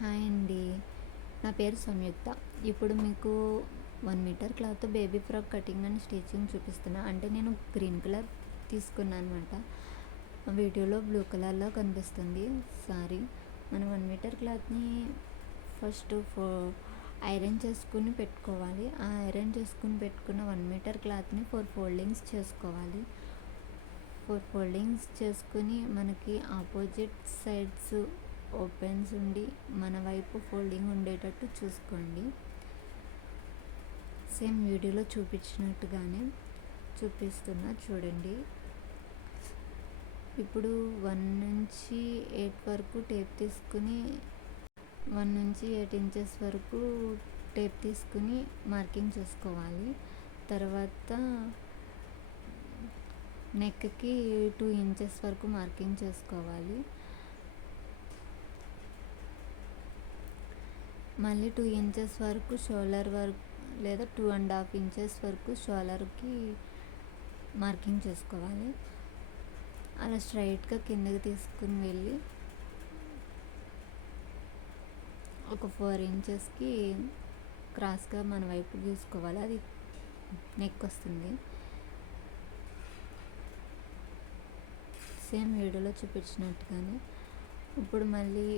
Hi అండి. నా పేరు సంయుక్త. ఇప్పుడు మీకు 1 metre cloth baby frock cutting and stitching చూపిస్తున్నా. అంటే నేను గ్రీన్ కలర్ తీసుకున్నాను అనమాట. వీడియోలో బ్లూ కలర్లో కనిపిస్తుంది సారీ. మనం 1 మీటర్ క్లాత్ని ఫస్ట్ ఐరన్ చేసుకుని పెట్టుకోవాలి. ఆ ఐరన్ చేసుకుని పెట్టుకున్న 1 మీటర్ క్లాత్ని 4 ఫోల్డింగ్స్ చేసుకోవాలి. 4 ఫోల్డింగ్స్ చేసుకుని మనకి ఆపోజిట్ సైడ్స్ ఓపెన్స్ ఉండి మన వైపు ఫోల్డింగ్ ఉండేటట్టు చూసుకోండి. సేమ్ వీడియోలో చూపించినట్టుగానే చూపిస్తున్నా చూడండి. ఇప్పుడు 1 నుంచి 8 వరకు టేప్ తీసుకుని 1 నుంచి 8 ఇంచెస్ వరకు టేప్ తీసుకుని మార్కింగ్ చేసుకోవాలి. తర్వాత నెక్కి 2 ఇంచెస్ వరకు మార్కింగ్ చేసుకోవాలి. మళ్ళీ 2 ఇంచెస్ వరకు షోల్డర్ వరకు లేదా 2.5 ఇంచెస్ వరకు షోల్డర్కి మార్కింగ్ చేసుకోవాలి. అలా స్ట్రైట్గా కిందకి తీసుకుని వెళ్ళి ఒక 4 ఇంచెస్కి క్రాస్గా మన వైపు గీసుకోవాలి. అది నెక్ వస్తుంది. సేమ్ వీడియోలో చూపించినట్టుగానే. ఇప్పుడు మళ్ళీ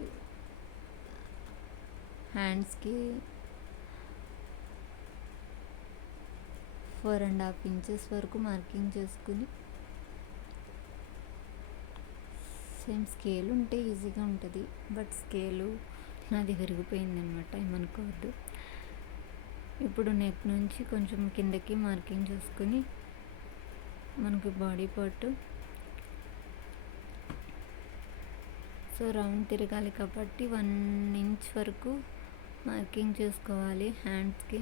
హ్యాండ్స్కి 4.5 ఇంచెస్ వరకు మార్కింగ్ చేసుకుని సేమ్ స్కేల్ ఉంటే ఈజీగా ఉంటుంది. బట్ స్కేలు నాది విరిగిపోయిందనమాట, ఏమనుకోవద్దు. ఇప్పుడు నెక్ నుంచి కొంచెం కిందకి మార్కింగ్ చేసుకుని మనకి బాడీ పార్ట్ రౌండ్ తిరగాలి కాబట్టి 1 ఇంచ్ వరకు మార్కింగ్ చేసుకోవాలి హ్యాండ్స్కి.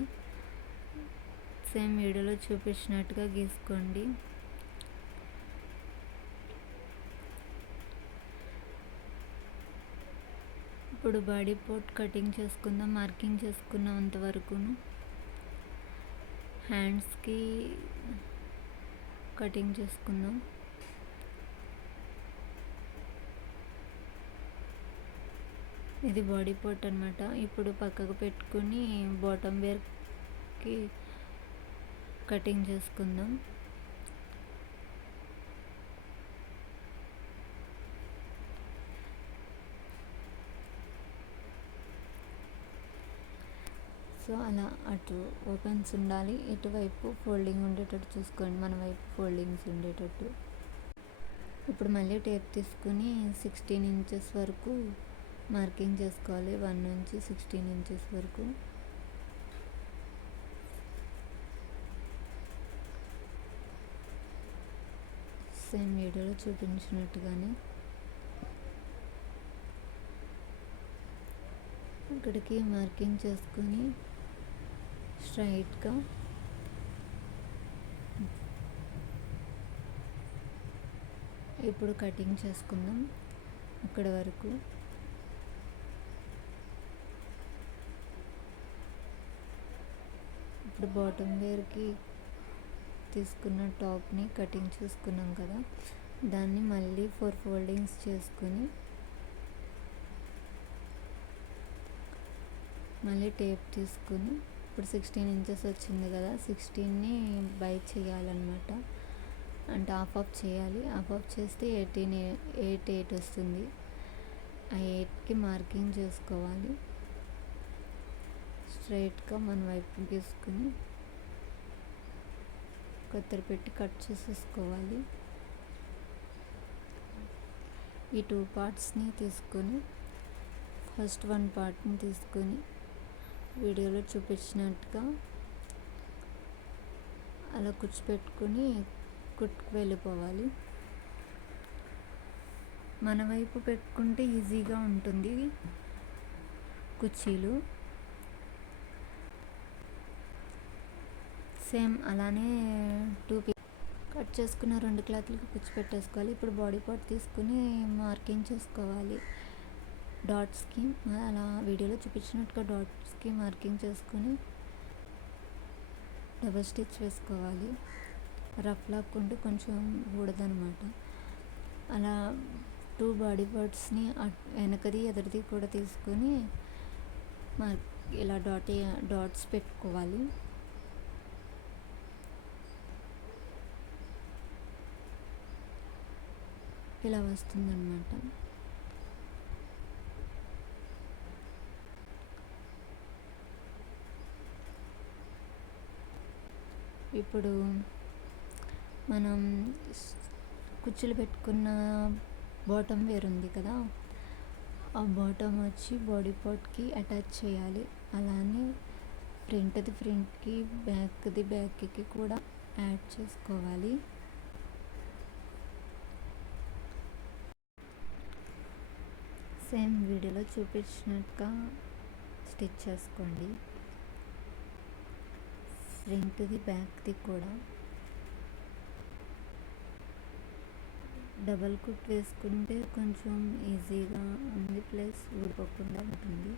సేమ్ వీడియోలో చూపించినట్టుగా గీసుకోండి. ఇప్పుడు బాడీ పార్ట్ కటింగ్ చేసుకుందాం. మార్కింగ్ చేసుకున్నంత వరకు హ్యాండ్స్కి కటింగ్ చేసుకుందాం. ఇది బాడీ పార్ట్ అనమాట. ఇప్పుడు పక్కకు పెట్టుకుని బాటమ్ వేర్కి కటింగ్ చేసుకుందాం. సో అలా అటు ఓపెన్స్ ఉండాలి, ఇటువైపు ఫోల్డింగ్ ఉండేటట్టు చూసుకోండి, మన వైపు ఫోల్డింగ్స్ ఉండేటట్టు. ఇప్పుడు మళ్ళీ టేప్ తీసుకుని 16 ఇంచెస్ వరకు మార్కింగ్ చేసుకోవాలి. 1 నుంచి 16 ఇంచెస్ వరకు. సేమ్ వీడియోలో చూపించినట్టుగానే ఇక్కడికి మార్కింగ్ చేసుకొని స్ట్రైట్గా ఇప్పుడు కటింగ్ చేసుకుందాం అక్కడ వరకు. ఇప్పుడు బాటమ్ వేర్కి తీసుకున్న టాప్ని కటింగ్ చేసుకున్నాం కదా, దాన్ని మళ్ళీ 4 ఫోల్డింగ్స్ చేసుకుని మళ్ళీ టేప్ తీసుకుని ఇప్పుడు 16 ఇంచెస్ వచ్చింది కదా, 16ని బైట్ చేయాలన్నమాట. అంటే హాఫ్ చేయాలి. హాఫ్ చేస్తే 8 వస్తుంది. ఆ 8కి మార్కింగ్ చేసుకోవాలి. స్ట్రైట్గా మన వైపు గీసుకుని కత్తెర పెట్టి కట్ చేసేసుకోవాలి. ఈ 2 పార్ట్స్ని తీసుకొని ఫస్ట్ 1 పార్ట్ని తీసుకొని వీడియోలో చూపించినట్టుగా అలా కూర్చోపెట్టుకొని కుట్టుకు వెళ్ళిపోవాలి. మన వైపు పెట్టుకుంటే ఈజీగా ఉంటుంది కుర్చీలు. సేమ్ అలానే 2 కట్ చేసుకున్న 2 క్లాత్లకి కుచ్చి పెట్టేసుకోవాలి. ఇప్పుడు బాడీ పార్ట్ తీసుకుని మార్కింగ్ చేసుకోవాలి డాట్స్కి. అలా వీడియోలో చూపించినట్టుగా డాట్స్కి మార్కింగ్ చేసుకొని డబల్ స్టిచ్ వేసుకోవాలి. రఫ్ లాక్కుంటే కొంచెం ఊడదనమాట. అలా 2 బాడీ పార్ట్స్ని వెనకది ఎదురుది కూడా తీసుకొని ఇలా డాట్స్ పెట్టుకోవాలి. ఇలా వస్తుందన్నమాట. ఇప్పుడు మనం కుచ్చులు పెట్టుకున్న బాటమ్ వేర్ ఉంది కదా, ఆ బాటమ్ వచ్చి బాడీ పార్ట్కి అటాచ్ చేయాలి. అలానే ఫ్రంట్ది ఫ్రంట్కి, బ్యాక్ది బ్యాక్కి కూడా యాడ్ చేసుకోవాలి. సేమ్ వీడియోలో చూపించినట్టుగా స్టిచ్ చేసుకోండి. ఫ్రంట్ది బ్యాక్ది కూడా డబల్ కుట్ వేసుకుంటే కొంచెం ఈజీగా ఉంది, ప్లస్ ఊడిపోకుండా ఉంటుంది.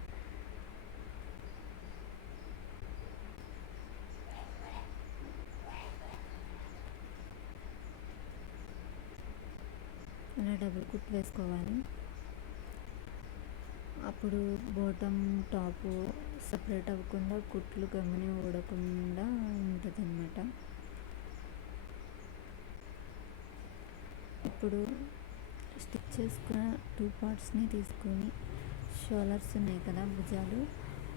అలా డబల్ కుట్ వేసుకోవాలి. అప్పుడు బాటమ్ టాపు సపరేట్ అవ్వకుండా, కుట్లు గమ్ముని ఊడకుండా ఉంటుంది అన్నమాట. ఇప్పుడు స్టిచ్ చేసుకున్న 2 పార్ట్స్ని తీసుకొని షోల్డర్స్ ఉన్నాయి కదా, భుజాలు,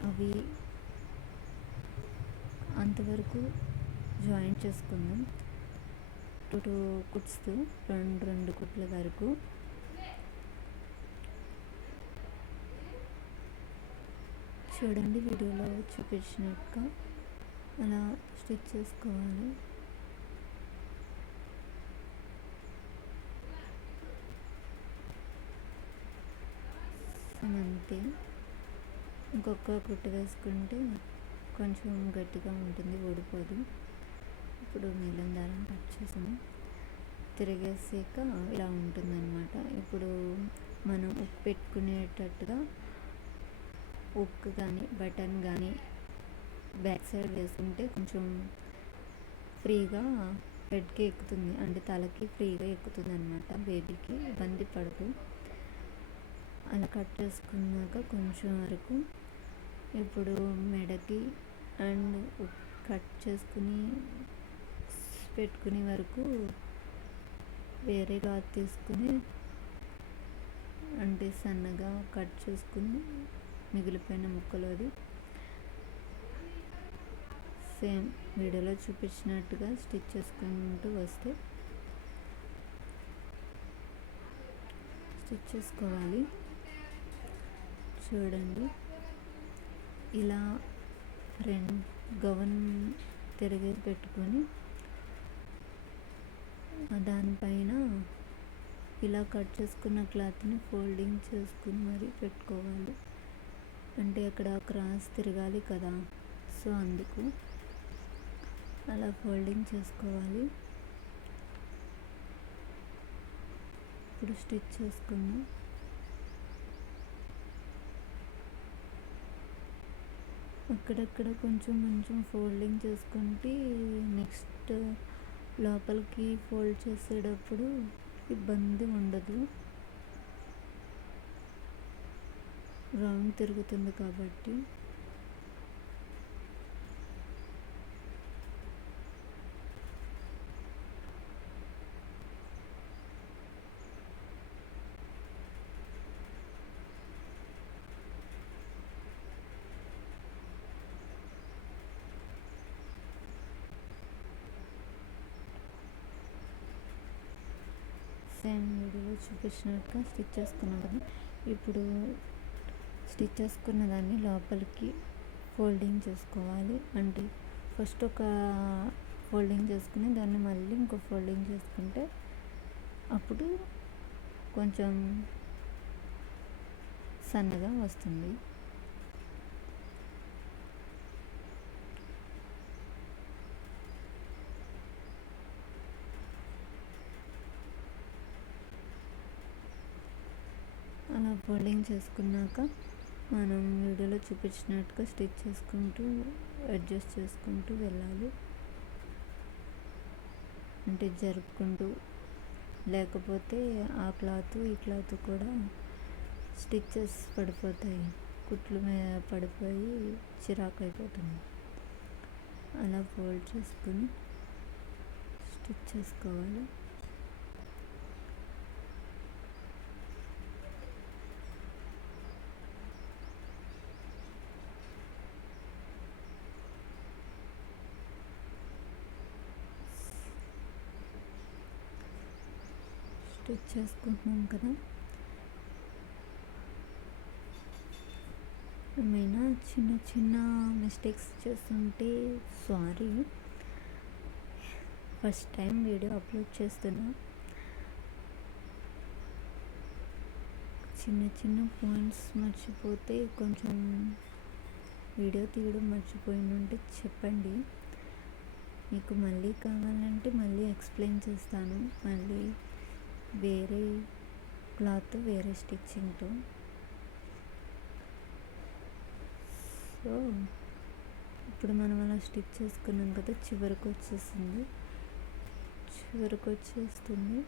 అవి అంతవరకు జాయింట్ చేసుకుందాం. 2 కుట్స్తో రెండు కుట్ల వరకు. చూడండి, వీడియోలో చూపించినట్టుగా అలా స్టిచ్ చేసుకోవాలి. అంతే. ఇంకొక కుట్టు వేసుకుంటే కొంచెం గట్టిగా ఉంటుంది, ఊడిపోదు. ఇప్పుడు నీలం దారం కట్ చేసాము, తిరిగేసాక ఇలా ఉంటుందన్నమాట. ఇప్పుడు మనం ఉక్కు పెట్టుకునేటట్టుగా ఉక్కు కానీ బటన్ కానీ బ్యాక్ సైడ్ వేసుకుంటే కొంచెం ఫ్రీగా హెడ్కి ఎక్కుతుంది, అంటే తలకి ఫ్రీగా ఎక్కుతుంది అన్నమాట. బేబీకి ఇబ్బంది పడుతూ అలా కట్ చేసుకున్నాక కొంచెం వరకు ఇప్పుడు మెడకి అండ్ కట్ చేసుకుని పెట్టుకునే వరకు వేరే క్లాత్ తీసుకుని, అంటే సన్నగా కట్ చేసుకుని మిగిలిపోయిన ముక్కలు సేమ్ వీడియోలో చూపించినట్టుగా స్టిచ్ చేసుకుంటూ వస్తే స్టిచ్ చేసుకోవాలి. చూడండి, ఇలా గౌన్ తిరిగి పెట్టుకొని దానిపైన ఇలా కట్ చేసుకున్న క్లాత్ని ఫోల్డింగ్ చేసుకుని మరీ పెట్టుకోవాలి. అంటే అక్కడ క్రాస్ తిరగాలి కదా, సో అందుకు అలా ఫోల్డింగ్ చేసుకోవాలి. ఇప్పుడు స్టిచ్ చేసుకుందాం. అక్కడక్కడ కొంచెం ఫోల్డింగ్ చేసుకుంటే నెక్స్ట్ లోపలికి ఫోల్డ్ చేసేటప్పుడు ఇబ్బంది ఉండదు, రౌండ్ తిరుగుతుంది కాబట్టి. సేమ్ వీడియోలో చూపించినట్టుగా స్టిచ్ చేసుకున్నాం కదా. ఇప్పుడు స్టిచ్ చేసుకున్న దాన్ని లోపలికి ఫోల్డింగ్ చేసుకోవాలి. అంటే ఫస్ట్ ఒక ఫోల్డింగ్ చేసుకుని దాన్ని మళ్ళీ ఇంకో ఫోల్డింగ్ చేసుకుంటే అప్పుడు కొంచెం సన్నగా వస్తుంది. అలా ఫోల్డింగ్ చేసుకున్నాక మనం వీడియోలో చూపించినట్టుగా స్టిచ్ చేసుకుంటూ అడ్జస్ట్ చేసుకుంటూ వెళ్ళాలి. అంటే జరుపుకుంటూ, లేకపోతే ఆ క్లాత్ ఈ క్లాత్ కూడా స్టిచ్చెస్ పడిపోతాయి కుట్లు మీద పడిపోయి చిరాకు అయిపోతుంది. అలా ఫోల్డ్ చేసుకుని స్టిచ్ చేసుకోవాలి. స్టిచ్ చేసుకుంటున్నాం కదా. ఏమైనా చిన్న చిన్న మిస్టేక్స్ చేస్తుంటే sorry. First time video upload చేస్తున్నా. చిన్న చిన్న పాయింట్స్ మర్చిపోతే కొంచెం వీడియో తీయడం మర్చిపోయినంటే చెప్పండి. మీకు మళ్ళీ కావాలంటే మళ్ళీ ఎక్స్ప్లెయిన్ చేస్తాను. మళ్ళీ వేరే క్లాత్ వేరే స్టిచ్చింగ్తో. సో ఇప్పుడు మనం అలా స్టిచ్ చేసుకున్నాం కదా, చివరికి వచ్చేస్తుంది.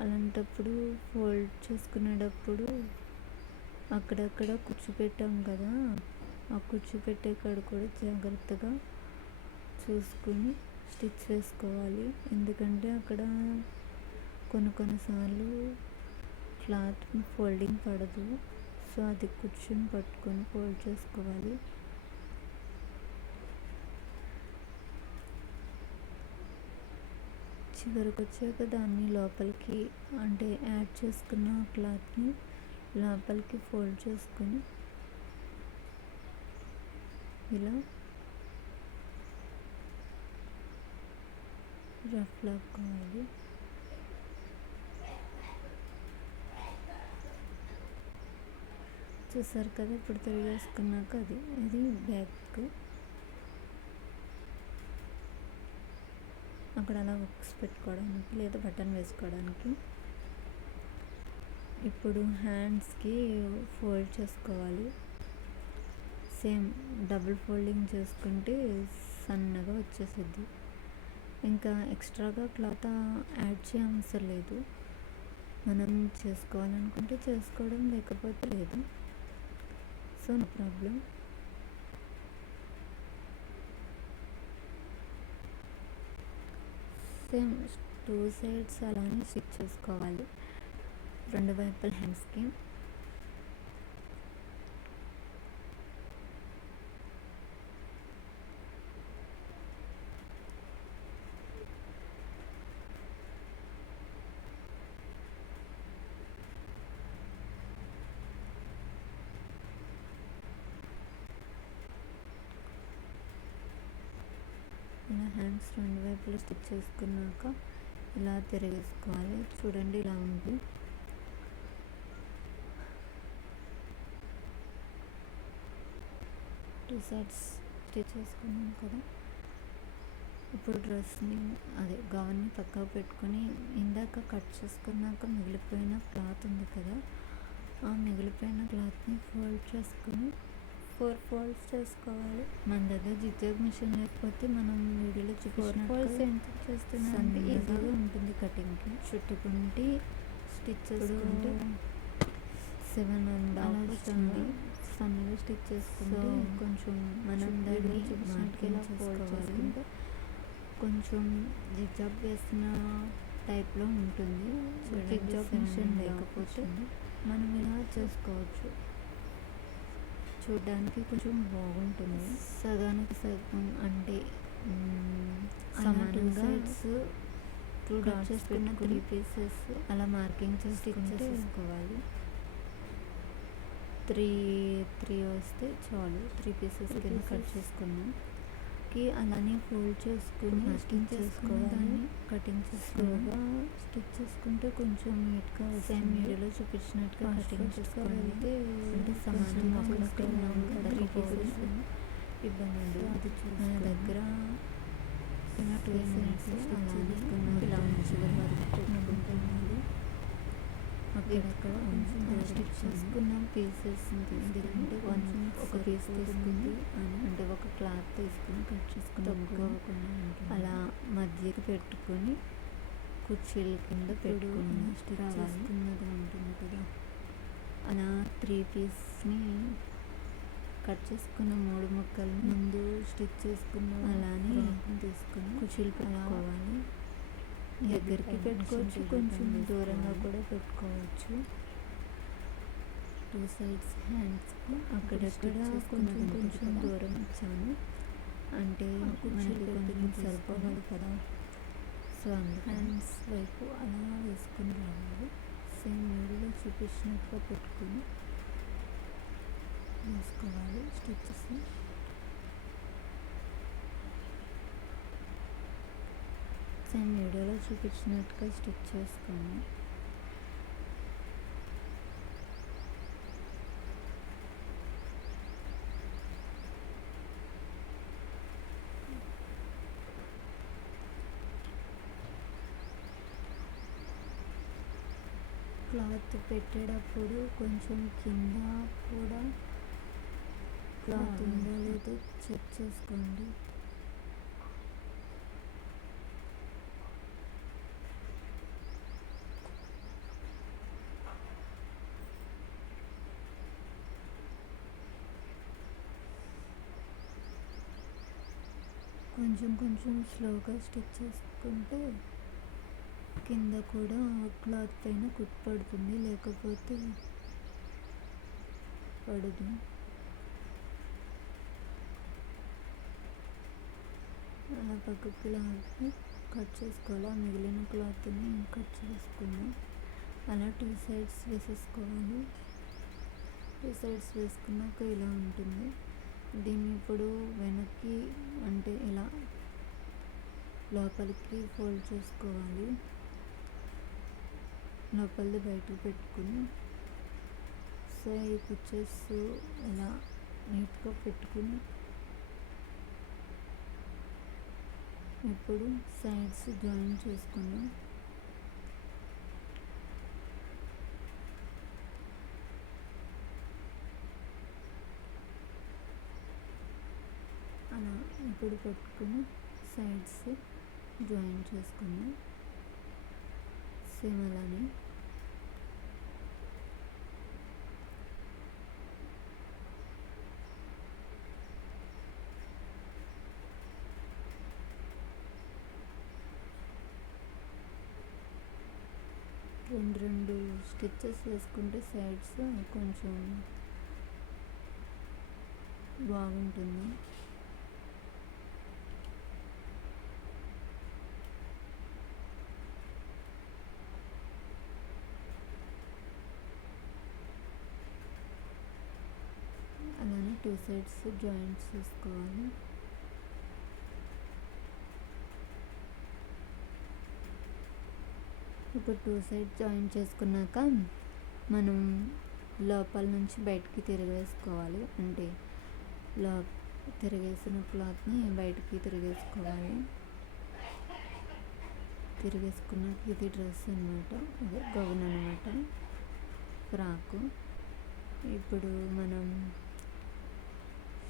అలాంటప్పుడు ఫోల్డ్ చేసుకునేటప్పుడు అక్కడక్కడ కుచ్చు పెట్టాం కదా, ఆ కుచ్చు పెట్టే కాడ కూడా జాగ్రత్తగా చూసుకుని స్టిచ్ వేసుకోవాలి. ఎందుకంటే అక్కడ కొన్నిసార్లు క్లాత్ ఫోల్డింగ్ పడదు. సో అది కుర్చీని పట్టుకొని ఫోల్డ్ చేసుకోవాలి. చివరికి వచ్చాక దాన్ని లోపలికి, అంటే యాడ్ చేసుకున్న క్లాత్ని లోపలికి ఫోల్డ్ చేసుకొని ఇలా రఫ్ లాక్కోవాలి. చూసారు కదా, ఇప్పుడు తిరిగేసుకున్నాక అది బ్యాక్. అక్కడ అలా హుక్స్ పెట్టుకోవడానికి లేదా బటన్ వేసుకోవడానికి. ఇప్పుడు హ్యాండ్స్కి ఫోల్డ్ చేసుకోవాలి. సేమ్ డబుల్ ఫోల్డింగ్ చేసుకుంటే సన్నగా వచ్చేసిద్ది. ఇంకా ఎక్స్ట్రాగా క్లాత్ యాడ్ చేయవసరం లేదు. మనం చేసుకోవాలనుకుంటే చేసుకోవడం, లేకపోతే లేదు. So no problem. Same 2 sides అలానే స్టిచ్ చేసుకోవాలి, 2 వైపుల హ్యాండ్స్కి. ఇలా హ్యాండ్స్ 2 వైపులు స్టిచ్ చేసుకున్నాక ఇలా తిరిగేసుకోవాలి. చూడండి, ఇలా ఉంది. టూ సైడ్స్ స్టిచ్ చేసుకున్నాం కదా. ఇప్పుడు డ్రెస్ని, గౌన్ని పక్కకు పెట్టుకొని ఇందాక కట్ చేసుకున్నాక మిగిలిపోయిన క్లాత్ ఉంది కదా, ఆ మిగిలిపోయిన క్లాత్ని ఫోల్డ్ చేసుకుని 4 ఫోల్డ్స్ చేసుకోవాలి. మన దగ్గర జిగ్జాగ్ మిషన్ లేకపోతే మనం వీడియోలో 4 ఫోల్డ్స్ ఎంత చేస్తున్నారంటే ఈజీగా ఉంటుంది కటింగ్కి. చుట్టుకుంటే స్టిచ్ చేసుకుంటే 7.5 వస్తుంది. సన్నగా స్టిచ్ చేసుకుంటే కొంచెం మనం దాన్ని మార్కింగ్ చేసుకోవాలి. కొంచెం జిగ్జాగ్ వేసిన టైప్లో ఉంటుంది. జిగ్జాగ్ మిషన్ లేకపోతే మనం ఇలా చేసుకోవచ్చు. చూడడానికి కొంచెం బాగుంటుంది. సగానికి సగం, అంటే సమానంగా 2 డాట్స్ చేసుకున్న 3 పీసెస్ అలా మార్కింగ్ చేసి స్టిచ్ చేసుకోవాలి. 3 వస్తే చాలు. 3 పీసెస్ కింద కట్ చేసుకున్నాం. అలానే ఫోల్డ్ చేసుకుని స్టిచ్ చేసుకోవాలి. కటింగ్ చేసుకోగా స్టిచ్ చేసుకుంటే కొంచెం నీట్గా సేమ్ వీడియోలో చూపించినట్టుగా కటింగ్ చేసుకోవాలంటే, అంటే సమానంగా అక్కడక్కడ 3 పీసెస్ ఇబ్బంది ఉండదు. అది మన దగ్గర 2 సైడ్స్ స్టిచ్ చేసుకున్నాం. ఇలా చివరి వరకు పెట్టుకుంటున్నాము. అక్కడక్కడ స్టిచ్ చేసుకున్న పీసెస్ తీసుకుంటే ఒక పీస్ తీసుకుంది అంటే ఒక క్లాత్ తీసుకుని కట్ చేసుకుని అలా మధ్యకి పెట్టుకొని కుర్చీల కింద పెట్టుకుని స్టిచ్ చేసుకున్నది ఉంటుంది కదా, అలా 3 పీస్ని కట్ చేసుకున్న 3 ముక్కలు ముందు స్టిచ్ చేసుకున్న అలానే తీసుకుని కుర్చీలు పెట్టుకోవాలి. దగ్గరికి పెట్టుకోవచ్చు, కొంచెం దూరంగా కూడా పెట్టుకోవచ్చు. 2 సైడ్స్ హ్యాండ్స్ అక్కడక్కడ కొంచెం కొంచెం దూరం ఇచ్చాను, అంటే మనకి కొంచెం సరిపోవాలి కదా. సో హ్యాండ్స్ వైపు అలా వేసుకుని రావాలి. సేమ్ వీడియోలో చూపించినట్టుగా పెట్టుకుని వేసుకోవాలి స్టిచ్చెస్. సేమ్ వీడియోలో చూపించినట్టుగా స్టిచ్ చేసుకోండి. క్లాత్ పెట్టేటప్పుడు కొంచెం కింద కూడా క్లాత్ ఉందో లేదో చెక్ చేసుకోండి. కొంచెం కొంచెం స్లోగా స్టిచ్ చేసుకుంటే కింద కూడా క్లాత్ పైన కుట్టు పడుతుంది, లేకపోతే పడదు. అలా పక్కకి లాగి కట్ చేసుకోవాలి. మిగిలిన క్లాత్ని కట్ చేసుకుందాం. అలా 2 సైడ్స్ వేసేసుకోవాలి. 2 సైడ్స్ వేసుకున్నాక ఇలా ఉంటుంది. దీన్ని ఇప్పుడు వెనక్కి అంటే ఇలా లోపలికి ఫోల్డ్ చేసుకోవాలి. లోపలిది బయటకు పెట్టుకుని సో ఈ కుచ్చెస్ ఇలా నీట్గా పెట్టుకుని ఇప్పుడు సైడ్స్ జాయిన్ చేసుకుందాం. అలా ఇప్పుడు పెట్టుకుని సైడ్స్ జాయిన్ చేసుకుందాం. సేమ్ అలానే రెండు స్టిచ్చెస్ వేసుకుంటే సైడ్స్ కొంచెం బాగుంటుంది. అలానే 2 సైడ్స్ జాయింట్స్ చేసుకోవాలి. ఇప్పుడు 2 సైడ్స్ జాయిన్ చేసుకున్నాక మనం లోపల నుంచి బయటికి తిరిగేసుకోవాలి. అంటే తిరిగేసిన క్లాత్ని బయటికి తిరిగేసుకోవాలి. తిరిగేసుకున్నాక ఇది డ్రెస్ అనమాట, అదే గౌన్ అనమాట, ఫ్రాకు. ఇప్పుడు మనం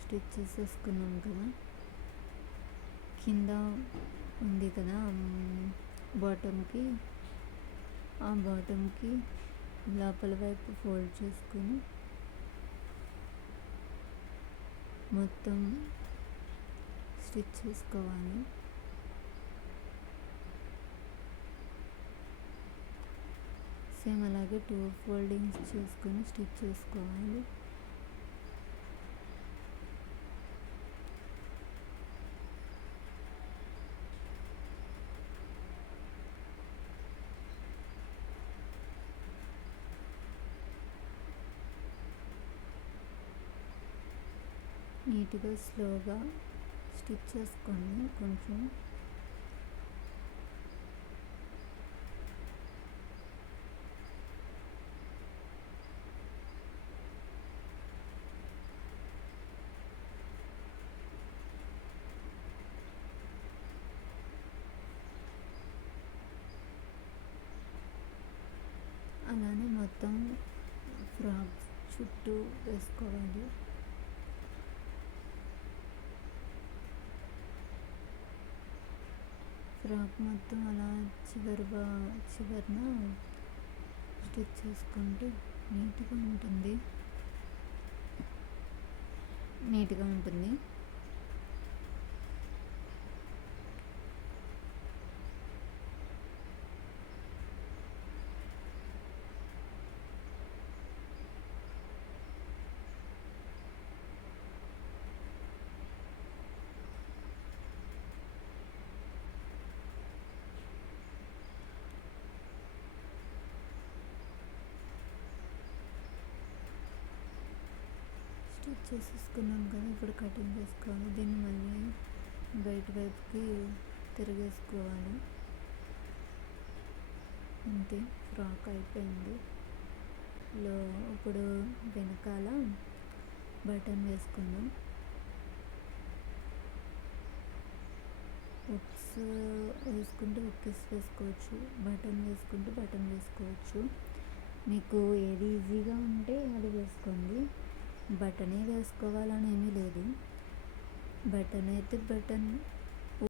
స్టిచ్ చేసేసుకున్నాం కదా, కింద ఉంది కదా బాటమ్కి, ఆ బాటమ్కి లోపల వైపు ఫోల్డ్ చేసుకుని మొత్తం స్టిచ్ చేసుకోవాలి. సేమ్ అలాగే 2 ఫోల్డింగ్స్ చేసుకొని స్టిచ్ చేసుకోవాలి. నీట్గా స్లోగా స్టిచ్ చేసుకోండి. కొంచెం అలానే మొత్తం ఫ్రాక్ చుట్టూ వేసుకోవాలి. ఫ్రాక్ మొత్తం అలా చివరన స్టిచ్ చేసుకుంటే నీట్గా ఉంటుంది. స్టిచ్ చేసేసుకున్నాం కదా, ఇప్పుడు కటింగ్ చేసుకోవాలి. దీన్ని మళ్ళీ బయట వైపుకి తిరిగేసుకోవాలి. అంతే, ఫ్రాక్ అయిపోయింది. ఇప్పుడు వెనకాల బటన్ వేసుకుందాం. హుక్స్ వేసుకుంటే హుక్స్ వేసుకోవచ్చు, బటన్ వేసుకుంటే బటన్ వేసుకోవచ్చు. మీకు ఏది ఈజీగా ఉంటే అది వేసుకోండి. బటనే వేసుకోవాలని ఏమీ లేదు. బటన్ అయితే బటన్